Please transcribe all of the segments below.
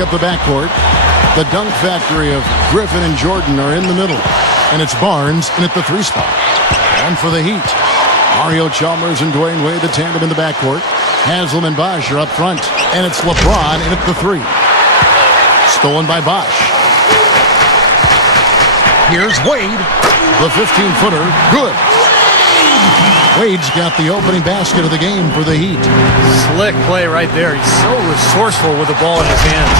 up the backcourt. The dunk factory of Griffin and Jordan are in the middle. And it's Barnes in at the 3 spot. And for the Heat, Mario Chalmers and Dwayne Wade, the tandem in the backcourt. Haslam and Bosh are up front. And it's LeBron in at the 3. Stolen by Bosh. Here's Wade. The 15-footer. Good. Wade's got the opening basket of the game for the Heat. Slick play right there. He's so resourceful with the ball in his hands.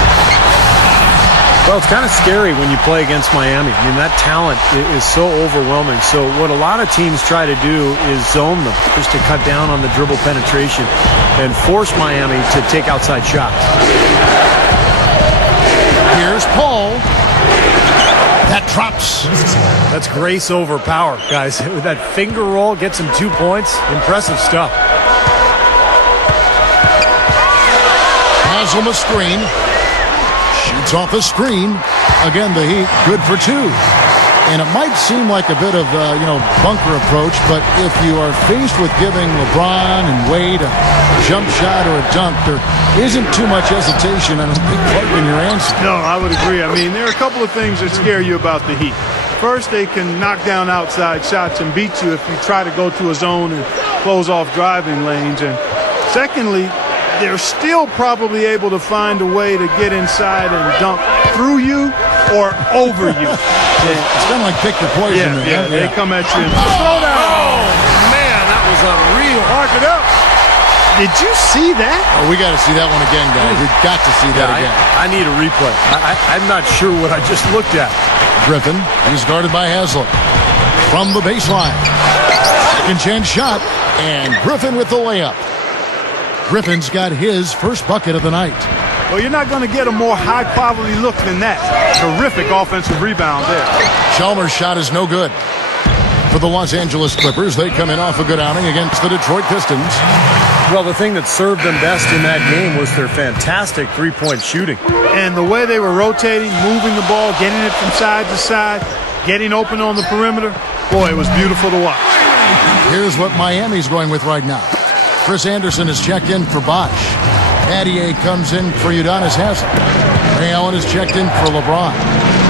Well, it's kind of scary when you play against Miami. I mean, that talent is so overwhelming. So what a lot of teams try to do is zone them just to cut down on the dribble penetration and force Miami to take outside shots. Here's Paul. That drops. That's grace over power, guys. With that finger roll, gets him 2 points. Impressive stuff. Haslam a screen. Shoots off a screen. Again, the Heat good for 2. And it might seem like a bit of bunker approach, but if you are faced with giving LeBron and Wade a jump shot or a dunk, there isn't too much hesitation on a big part in your answer. No, I would agree. I mean, there are a couple of things that scare you about the Heat. First, they can knock down outside shots and beat you if you try to go to a zone and close off driving lanes. And secondly, they're still probably able to find a way to get inside and dunk through you or over you. It's kind of like pick your poison. Yeah, they come at you. Throw down. Oh, man, that was unreal. Mark it up. Did you see that? Oh, we got to see that one again, guys. We've got to see that again. I need a replay. I'm not sure what I just looked at. Griffin, he's guarded by Haslam. From the baseline. Second chance shot, and Griffin with the layup. Griffin's got his first bucket of the night. Well, you're not going to get a more high-quality look than that. Terrific offensive rebound there. Chalmers' shot is no good. For the Los Angeles Clippers, they come in off a good outing against the Detroit Pistons. Well, the thing that served them best in that game was their fantastic three-point shooting. And the way they were rotating, moving the ball, getting it from side to side, getting open on the perimeter, boy, it was beautiful to watch. Here's what Miami's going with right now. Chris Anderson is checked in for Bosh. Adier comes in for Udonis Haslam. Ray Allen is checked in for LeBron.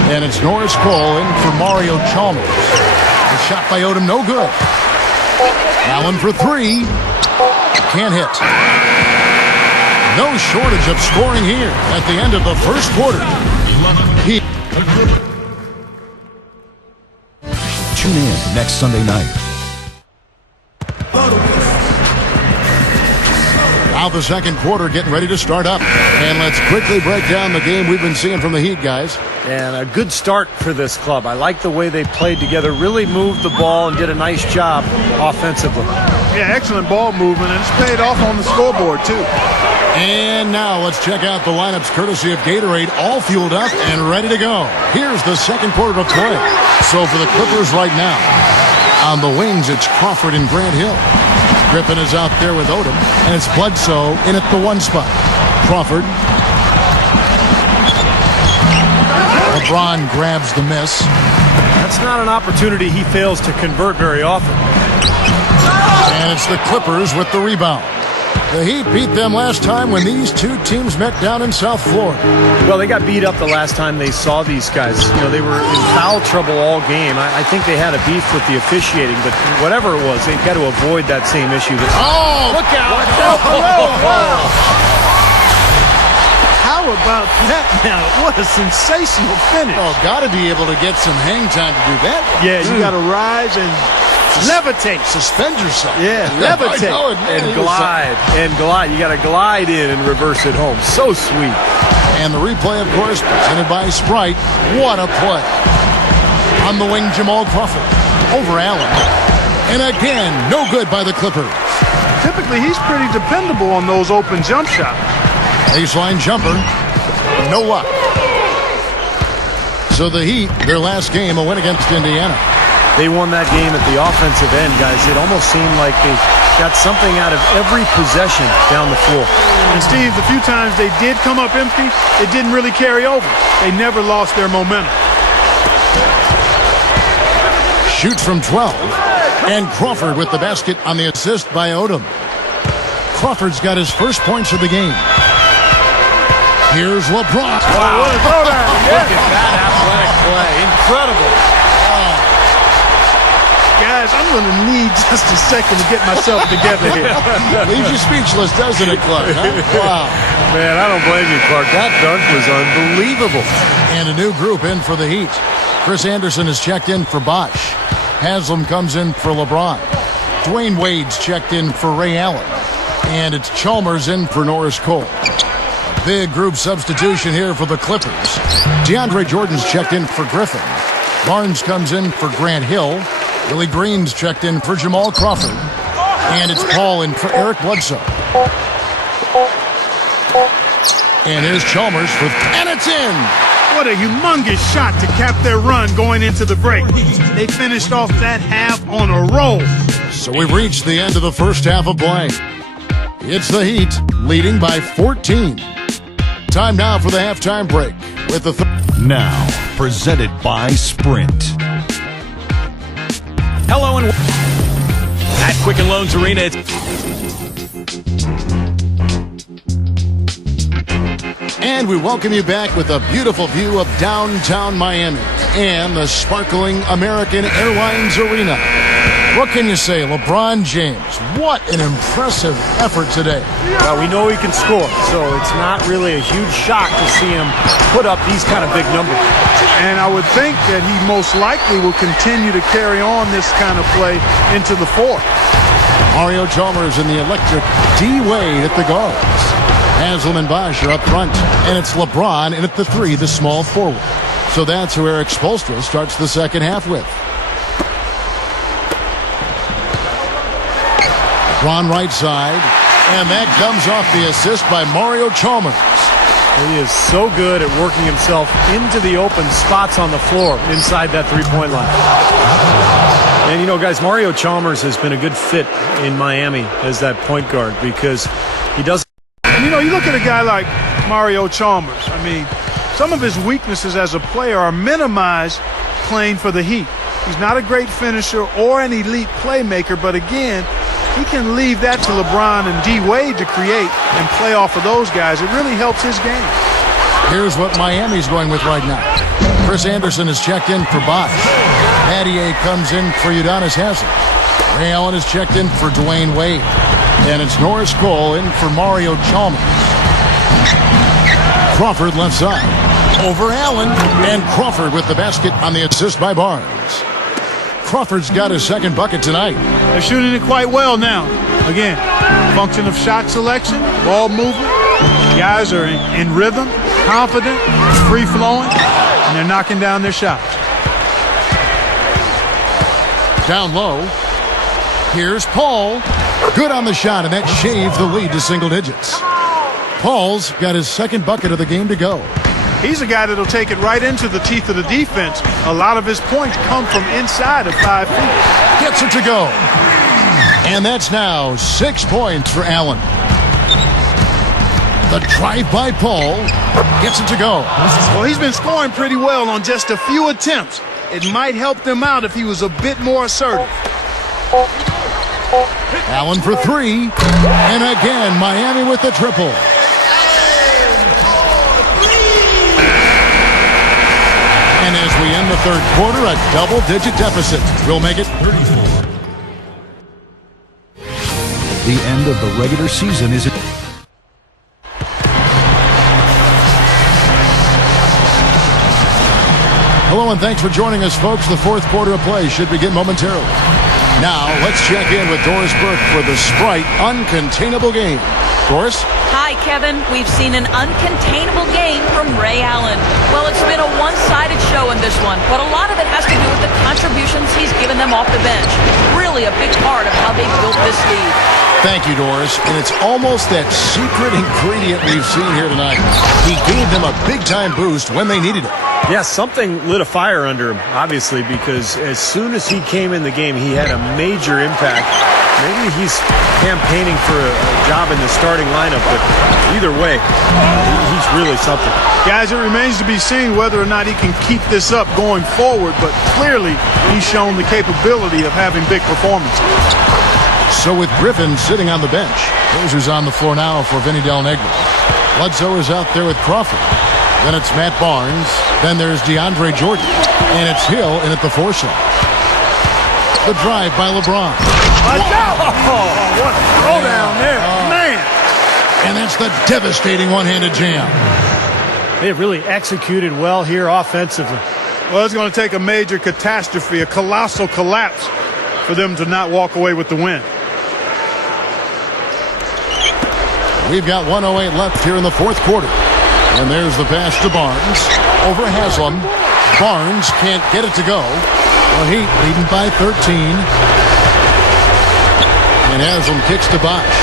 And it's Norris Cole in for Mario Chalmers. The shot by Odom, no good. Allen for 3. Can't hit. No shortage of scoring here at the end of the first quarter. Tune in next Sunday night. Now the second quarter getting ready to start up. And let's quickly break down the game we've been seeing from the Heat, guys. And a good start for this club. I like the way they played together, really moved the ball and did a nice job offensively. Yeah, excellent ball movement, and it's paid off on the scoreboard, too. And now let's check out the lineups courtesy of Gatorade, all fueled up and ready to go. Here's the second quarter to play. So for the Clippers right now, on the wings, it's Crawford and Grant Hill. Griffin is out there with Odom, and it's Bledsoe in at the 1 spot. Crawford. LeBron grabs the miss. That's not an opportunity he fails to convert very often. And it's the Clippers with the rebound. The Heat beat them last time when these two teams met down in South Florida. Well, they got beat up the last time they saw these guys. You know, they were in foul trouble all game. I think they had a beef with the officiating, but whatever it was, they've got to avoid that same issue. Oh, look out! How about that now? What a sensational finish. Oh, got to be able to get some hang time to do that. Yeah, you got to rise and levitate. Suspend yourself. Yeah, levitate. And glide. And glide. You got to glide in and reverse it home. So sweet. And the replay, of course, presented by Sprite. What a play. On the wing, Jamal Crawford. Over Allen. And again, no good by the Clippers. Typically, he's pretty dependable on those open jump shots. Baseline jumper. No luck. So the Heat, their last game, a win against Indiana. They won that game at the offensive end, guys. It almost seemed like they got something out of every possession down the floor. And Steve, the few times they did come up empty, it didn't really carry over. They never lost their momentum. Shoots from 12. And Crawford with the basket on the assist by Odom. Crawford's got his first points of the game. Here's LeBron. What a throwdown. Look at that athletic play. Incredible. Guys, I'm going to need just a second to get myself together here. Leaves you speechless, doesn't it, Clark? Huh? Wow. Man, I don't blame you, Clark. That dunk was unbelievable. And a new group in for the Heat. Chris Anderson is checked in for Bosch. Haslam comes in for LeBron. Dwayne Wade's checked in for Ray Allen. And it's Chalmers in for Norris Cole. A big group substitution here for the Clippers. DeAndre Jordan's checked in for Griffin. Barnes comes in for Grant Hill. Willie Green's checked in for Jamal Crawford. And it's Paul in for Eric Bledsoe. And here's Chalmers and it's in! What a humongous shot to cap their run going into the break. They finished off that half on a roll. So we've reached the end of the first half of play. It's the Heat leading by 14. Time now for the halftime break with the Now, presented by Sprint. Hello and at Quicken Loans Arena. And we welcome you back with a beautiful view of downtown Miami and the sparkling American Airlines Arena. What can you say, LeBron James? What an impressive effort today. Well, we know he can score, so it's not really a huge shock to see him put up these kind of big numbers. And I would think that he most likely will continue to carry on this kind of play into the fourth. Mario Chalmers and the electric D-Wade at the guards. Haslam and Bosch are up front, and it's LeBron in at the three, the small forward. So that's who Eric Spoelstra starts the second half with. LeBron right side, and that comes off the assist by Mario Chalmers. He is so good at working himself into the open spots on the floor inside that three-point line. And, you know, guys, Mario Chalmers has been a good fit in Miami as that point guard because he does. And, you know, you look at a guy like Mario Chalmers. I mean, some of his weaknesses as a player are minimized playing for the Heat. He's not a great finisher or an elite playmaker, but again, he can leave that to LeBron and D-Wade to create and play off of those guys. It really helps his game. Here's what Miami's going with right now. Chris Anderson is checked in for Bosch. Adier comes in for Udonis Haslem. Ray Allen is checked in for Dwayne Wade. And it's Norris Cole in for Mario Chalmers. Crawford left side. Over Allen. And Crawford with the basket on the assist by Barnes. Crawford's got his second bucket tonight. They're shooting it quite well now. Again, function of shot selection, ball movement. Guys are in rhythm, confident, free-flowing, and they're knocking down their shots. Down low. Here's Paul. Good on the shot, and that shaved the lead to single digits. Paul's got his second bucket of the game to go. He's a guy that'll take it right into the teeth of the defense. A lot of his points come from inside of 5 feet. Gets it to go. And that's now 6 points for Allen. The drive by Paul gets it to go. Well, he's been scoring pretty well on just a few attempts. It might help them out if he was a bit more assertive. Allen for three. And again, Miami with the triple. And as we end the third quarter, a double-digit deficit. We'll make it 34. The end of the regular season is... Hello and thanks for joining us, folks. The fourth quarter of play should begin momentarily. Now, let's check in with Doris Burke for the Sprite Uncontainable Game. Doris? Hi, Kevin. We've seen an uncontainable game from Ray Allen. Well, it's been a one-sided show in this one, but a lot of it has to do with the contributions he's given them off the bench. Really a big part of how they built this lead. Thank you, Doris. And it's almost that secret ingredient we've seen here tonight. He gave them a big-time boost when they needed it. Yeah, something lit a fire under him, obviously, because as soon as he came in the game, he had a major impact. Maybe he's campaigning for a job in the starting lineup, but either way, he's really something. Guys, it remains to be seen whether or not he can keep this up going forward, but clearly he's shown the capability of having big performances. So with Griffin sitting on the bench, here's who's on the floor now for Vinny Del Negro. Bledsoe is out there with Crawford. Then it's Matt Barnes. Then there's DeAndre Jordan. And it's Hill in at the 4 slot. The drive by LeBron. Oh, what a throwdown there. Man. And that's the devastating one-handed jam. They really executed well here offensively. Well, it's going to take a major catastrophe, a colossal collapse for them to not walk away with the win. We've got 1:08 left here in the 4th quarter. And there's the pass to Barnes. Over Haslam. Barnes can't get it to go. Well, Heat leading by 13. And Haslam kicks to Bosch.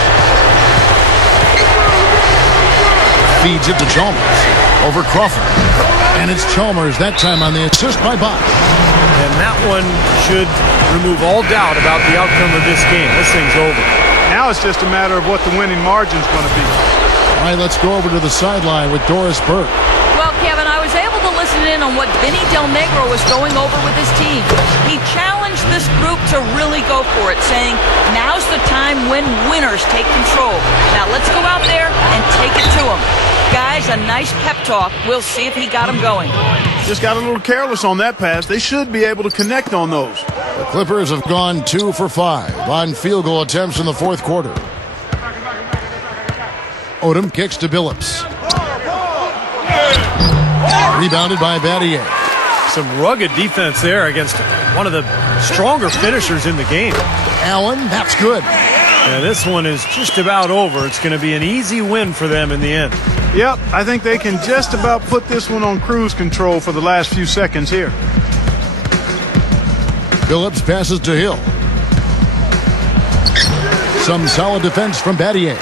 Feeds it to Chalmers. Over Crawford. And it's Chalmers that time on the assist by Bosch. And that one should remove all doubt about the outcome of this game. This thing's over. Now it's just a matter of what the winning margin's going to be. All right, let's go over to the sideline with Doris Burke. Well, Kevin, I was able to listen in on what Vinny Del Negro was going over with his team. He challenged this group to really go for it, saying, now's the time when winners take control. Now let's go out there and take it to them. Guys, a nice pep talk. We'll see if he got him going. Just got a little careless on that pass. They should be able to connect on those. The Clippers have gone 2 for 5 on field goal attempts in the 4th quarter. Odom kicks to Billups. Rebounded by Battier. Some rugged defense there against one of the stronger finishers in the game. Allen, that's good. Yeah, this one is just about over. It's going to be an easy win for them in the end. Yep, I think they can just about put this one on cruise control for the last few seconds here. Billups passes to Hill. Some solid defense from Battier.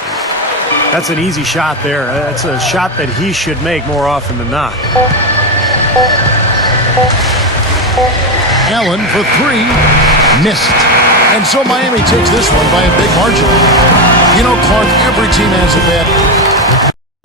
That's an easy shot there. That's a shot that he should make more often than not. Allen for 3. Missed. And so Miami takes this one by a big margin. You know, Clark, every team has a bad